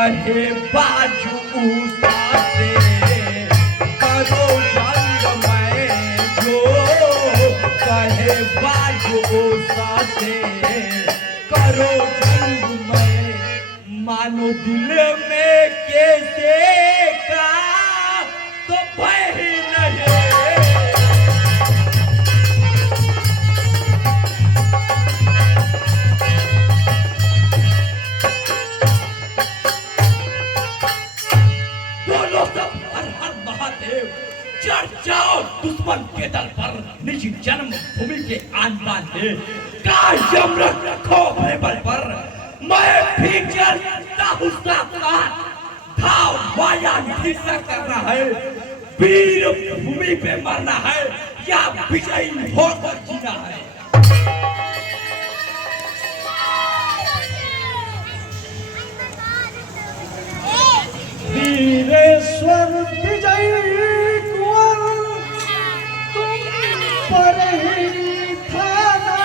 कहे बाजू उसासे करो जंग में जो कहे बाजू उसासे करो जंग में मानो दिल में कैसे का तो भय नहीं। चढ़ जाओ दुश्मन के दल पर निज जन्म भूमि के आन बान है का यमरत रखो अपने बल पर मैं भी चलता हूँ साथ धाव माया हिस्सा करना है वीर भूमि पे मरना है या विजयी होकर जीना है। वीरेश्वर विजयी पर ही थाना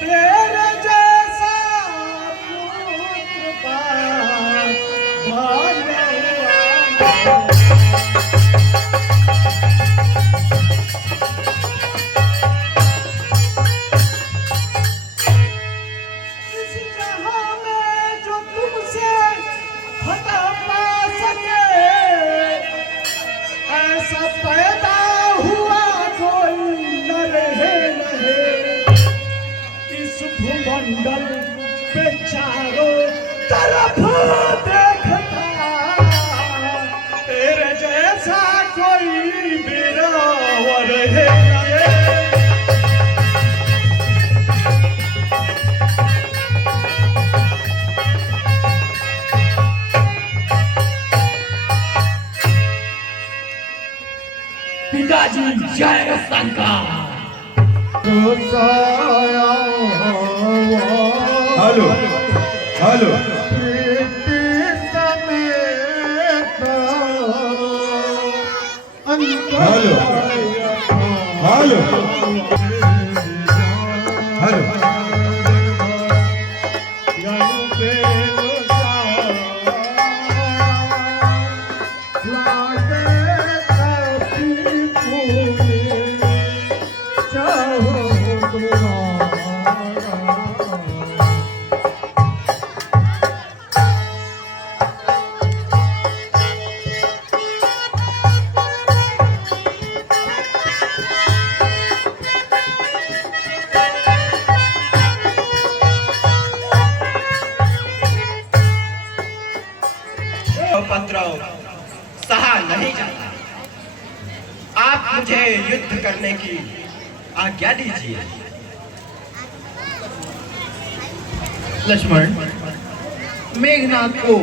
तेरे जैसा पुत्र इस जहां में जो तुमसे फतह पा सके ऐसा पैदा हुआ कोई न रहे इस भूमंडल पे चारों तरफ देखता तेरे जैसा कोई वीरावर है पिताजी जय Shankar. Hello hello hello hello hello उपद्रव सहा नहीं जाता। आप मुझे युद्ध करने की आज्ञा दीजिए। लक्ष्मण, मेघनाथ को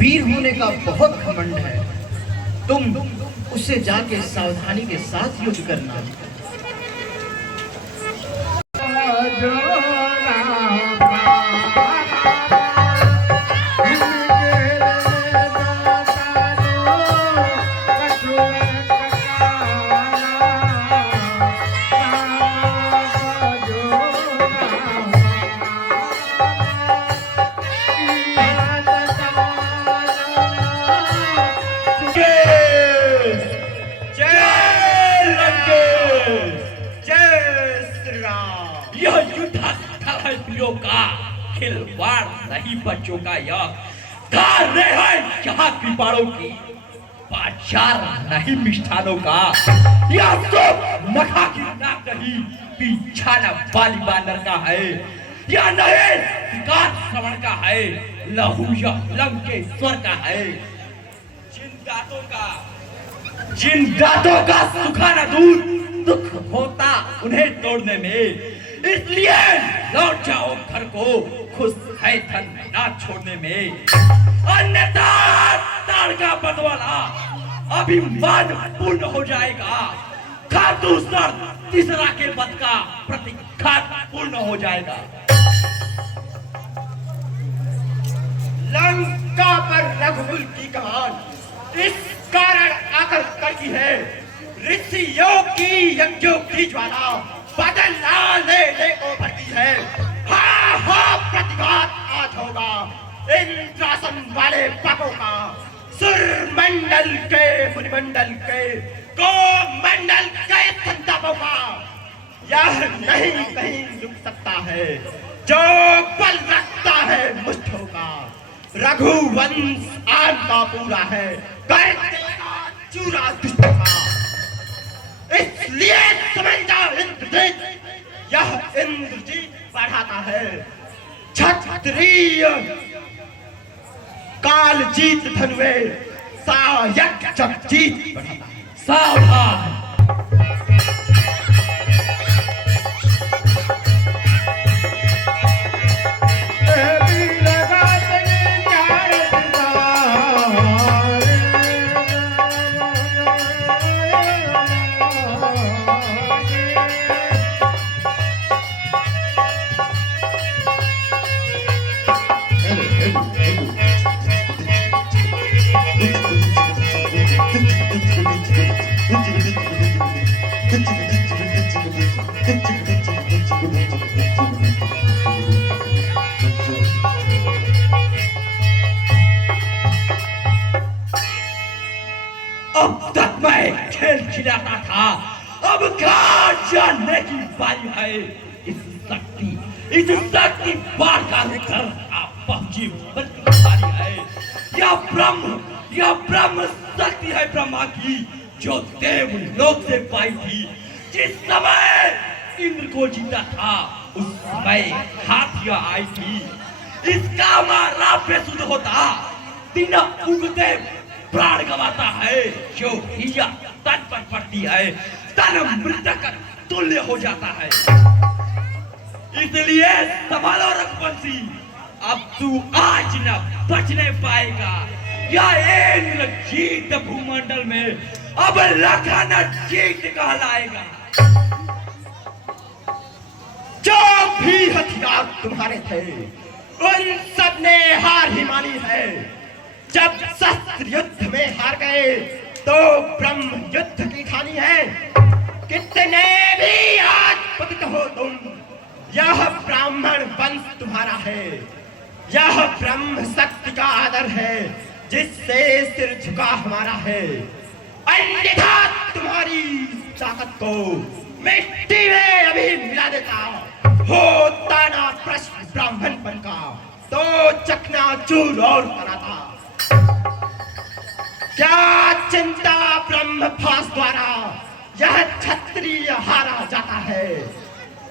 वीर होने का बहुत घमंड है। तुम उससे जाके सावधानी के साथ युद्ध करना। का खिलवाड़ नहीं बच्चों का यह कार्य है यहाँ कृपाणों की बाजार नहीं मिष्ठानों का यह सब मखा की नाक नहीं पिछाना बाली बानर का है यह नहीं विकास श्रवण का है लहू यह लंकेश्वर का है जिन दांतों का सुखाना दूर दुख होता उन्हें तोड़ने में इसलिए लौट जाओ घर को खुश है धन ना छोड़ने में अन्यथा ताड़ का बदवाला अभिमान पूर्ण हो जाएगा दूसरा तीसरा के पद का प्रतिघात पूर्ण हो जाएगा। लंका पर रघुकुल की कमान इस कारण आकर करती है ऋषियों की यज्ञों की ज्वाला बदला ले ले को भरती है। हाँ हाँ प्रतिघात आज हाथ होगा इंद्रासन वाले पापों का, सुरमंडल के मुनिमंडल के गोमंडल के संतापों का। यह नहीं कहीं रुक सकता है जो बल रखता है मुष्ठों का। रघुवंश आनता पूरा है, कर देगा चूरा दुष्टों का। इसलिए समझ जाओ इंद्रजीत, यह इंद्रजीत बढ़ाता है क्षत्रिय काल जीत धनुवे, सायक जग जीत बढ़ाता है। सावधान! अब तक मैं खेल खिलाता था, अब कहाँ जानने की बारी है। इस शक्ति बार का लेकर आप पहुंची बारी है। यह ब्रह्म शक्ति है ब्रह्मा की, जो देव लोक से पाई थी। जिस समय इंद्र को जीता था उस समय हाथियां आई थी। इसका मारा बेसुध होता, दिन उगते प्राण गवाता है। जो हिया तन पर पड़ती है, तन मृतक तुल्य हो जाता है। इसलिए संभालो रघुवंशी, अब तू आज न बचने पाएगा। यह इंद्रजीत भूमंडल में अब लखन जीत कहलाएगा। जो भी हथियार तुम्हारे थे उन सब ने हार ही मानी है। जब शस्त्र युद्ध में हार गए तो ब्रह्म युद्ध की ठानी है। कितने भी आज पतित हो तुम, यह ब्राह्मण वंश तुम्हारा है। यह ब्रह्म शक्ति का आदर है, जिससे सिर झुका हमारा है। अन्यथा तुम्हारी ताकत को मिट्टी में अभी मिला देता। होता ना प्रश्न ब्राह्मणपन का, तो चकनाचूर और कराता। क्या चिंता ब्रह्म फास द्वारा यह क्षत्रिय हारा जाता है।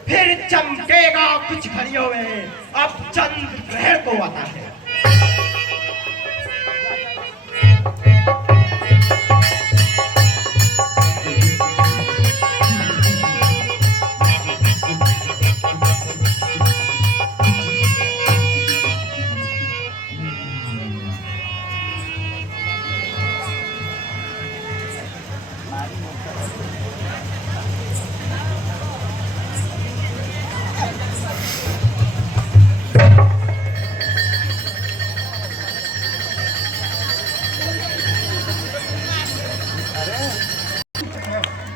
फिर चमकेगा कुछ घड़ियों में, अब चंद्र ग्रहण को आता है।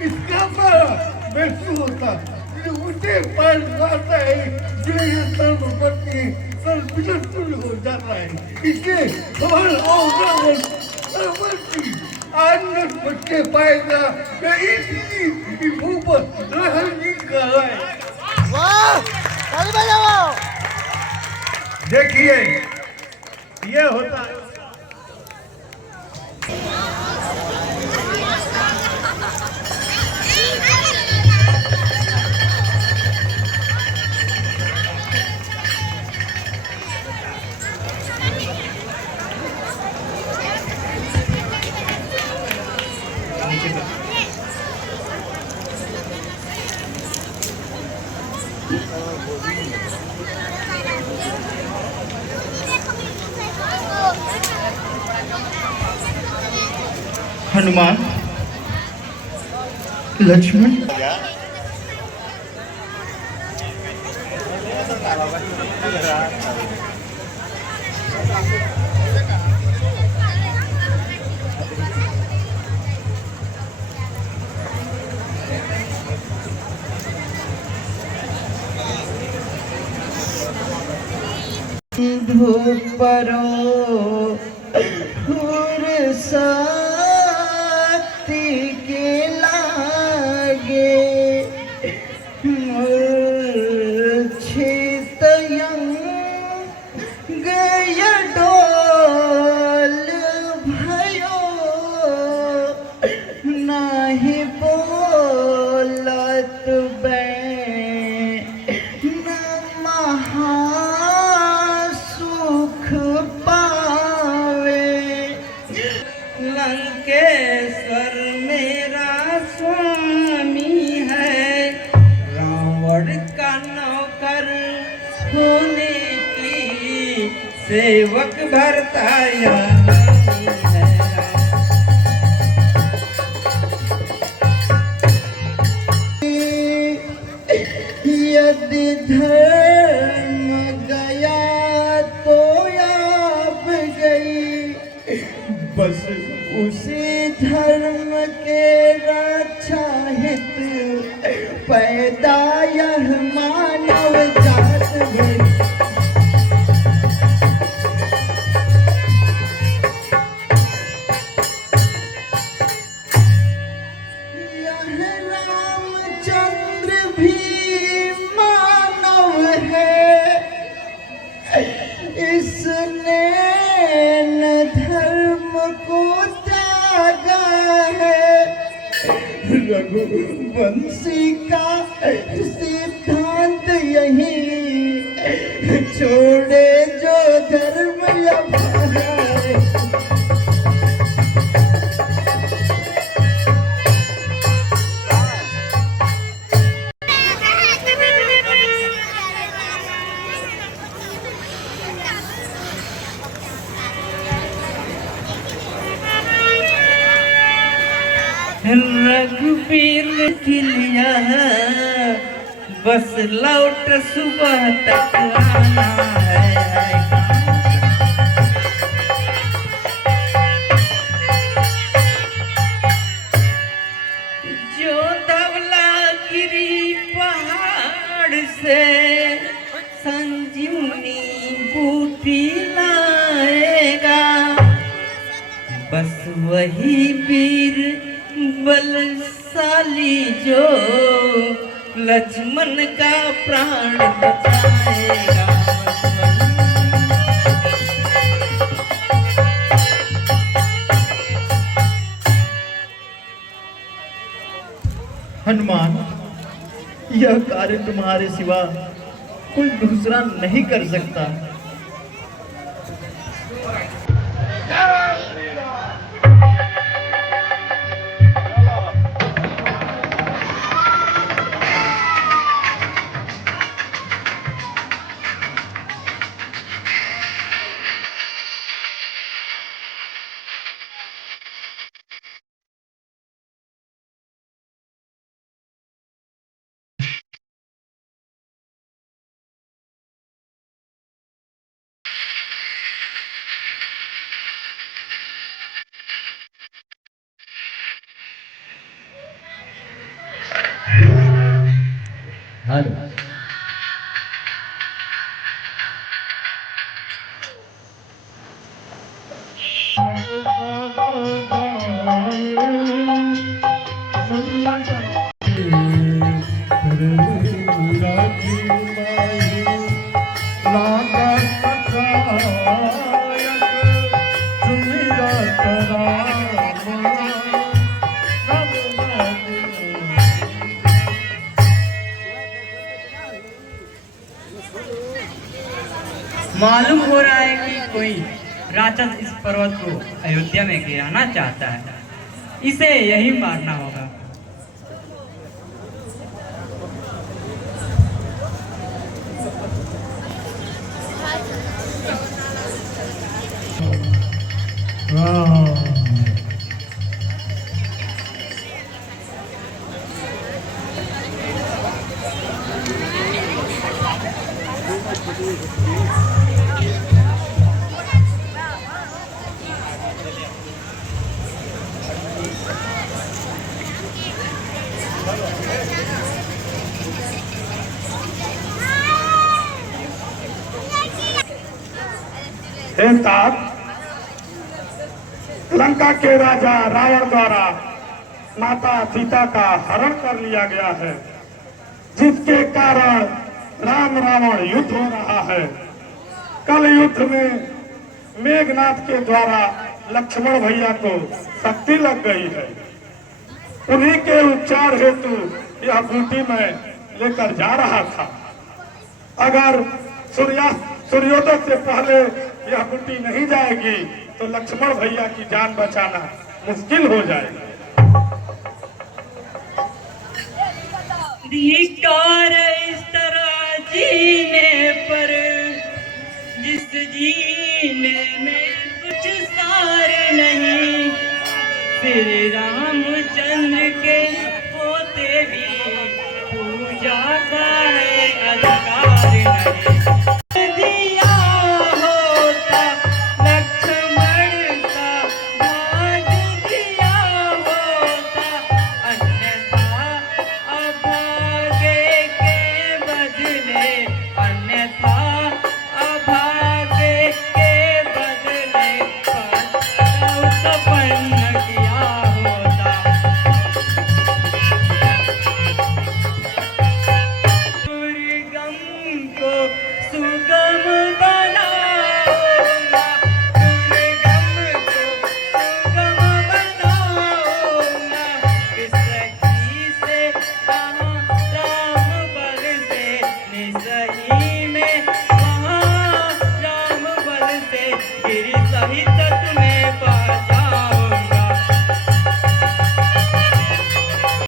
इसका महसूस होता कि मुझे पास आता है जो ये सर्वपति सर्वविलक्षण हो जाता है। इसलिए हमारा आज न बच्चे पाएगा कि इसकी मुंह पर रहन नहीं कर रहा है। देखिए ये होता है। हनुमान, लक्ष्मण, धूपरो फुरसती के लागे मूर्छितयं गय डोल भयो नाही बोलत बे न महासुख पावे लंकेश्वर मेरा स्वामी है रावण का नौकर होने की सेवक भरता यामी है यदि धर्म गया तो आप गई बस उसी धर्म के रक्षा हित पैदा यह मानव जात गई यह रामचंद्र भी मानव है इसने न धर्म को त्यागा है रघुवंशी का सिद्धांत यही छोड़े जो धर्म अपनाए रघुवीर के लिए बस लौट सुबह तक आना है जो धवलागिरी पहाड़ से संजीवनी बूटी लाएगा बस वही वीर बलशाली जो लक्ष्मण का प्राण बचाएगा हनुमान यह कार्य तुम्हारे सिवा कोई दूसरा नहीं कर सकता हेलो मालूम हो रहा है कि कोई राक्षस इस पर्वत को अयोध्या में गिराना चाहता है इसे यही मारना होगा हे तात, लंका के राजा रावण द्वारा माता सीता का हरण कर लिया गया है, जिसके कारण राम रावण युद्ध हो रहा है। कल युद्ध में मेघनाथ के द्वारा लक्ष्मण भैया को शक्ति लग गई है। उन्हीं के उपचार हेतु यह बूटी मैं लेकर जा रहा था। अगर सूर्योदय से पहले यह बूटी नहीं जाएगी तो लक्ष्मण भैया की जान बचाना मुश्किल हो जाएगा। धिक्कार इस तरह जीने पर, जिस जीने में कुछ सार नहीं। श्री रामचंद्र के होते भी